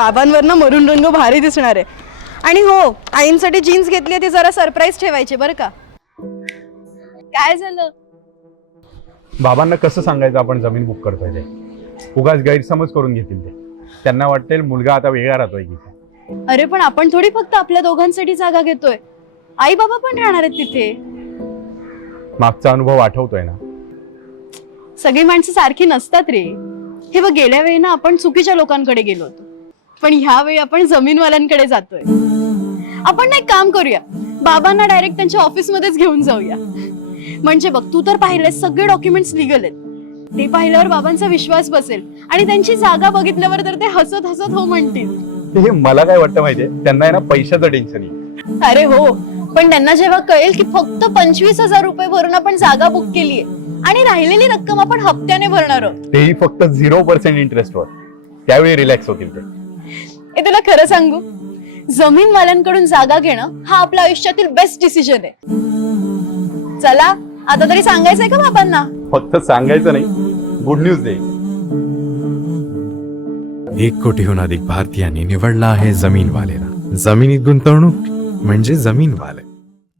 बाबांवरनं मरून रंग भारी दिसणार आहे. आणि हो, आईंसाठी जीन्स घेतली ती जरा सरप्राईज ठेवायची बरं का. काय झालं? बाबांना कसं सांगायचं आपण जमीन बुक करतोय ते? उगाच गैरसमज करून घेतील ते. त्यांना वाटेल मुलगा आता वेगळा राहतोय की. अरे पण आपण थोडी फक्त आपल्या दोघांसाठी जागा घेतोय, आई बाबा पण राहणार आहेत तिथे. मागचा अनुभव आठवतोय ना? सगळी माणसं सारखी नसतात रे. हे बघ, गेल्या वेळी ना आपण चुकीच्या लोकांकडे गेलो होतो, पण ह्या वेळी आपण जमीनवाल्यांकडे जातोय. आपण ना एक काम करूया, बाबांना डायरेक्ट त्यांच्या ऑफिस मध्येच घेऊन जाऊया. म्हणजे बघ, तू तर पाहिले सगळे डॉक्युमेंट्स लिगल आहेत. ते पाहिल्यावर बाबांचा विश्वास बसेल आणि त्यांची जागा बघितल्यावर तर ते हसत हसत हो म्हणतील. हे मला काय वाटतं माहितीये, त्यांना आहे ना पैशाचं टेन्शन आहे. अरे हो, पण त्यांना जेव्हा कळेल की फक्त 25,000 रुपये भरून आपण जागा बुक केलीये आणि राहिलेली रक्कम आपण हप्त्याने भरणार आहोत, तेही फक्त 0% इंटरेस्टवर, त्यावेळी रिलॅक्स होतील ते. हे तुला खरं सांगू, जमीनवाल्यांकडून जागा घेणं हा आपल्या आयुष्यातील बेस्ट डिसिजन आहे. चला आता तरी सांगायचंय का बाबांना? फक्त सांगायचं नाही, गुड न्यूज दे. 1 कोटीहून अधिक भारतीयांनी निवडला आहे जमीनवालेला. जमिनीत गुंतवणूक म्हणजे जमीनवाले.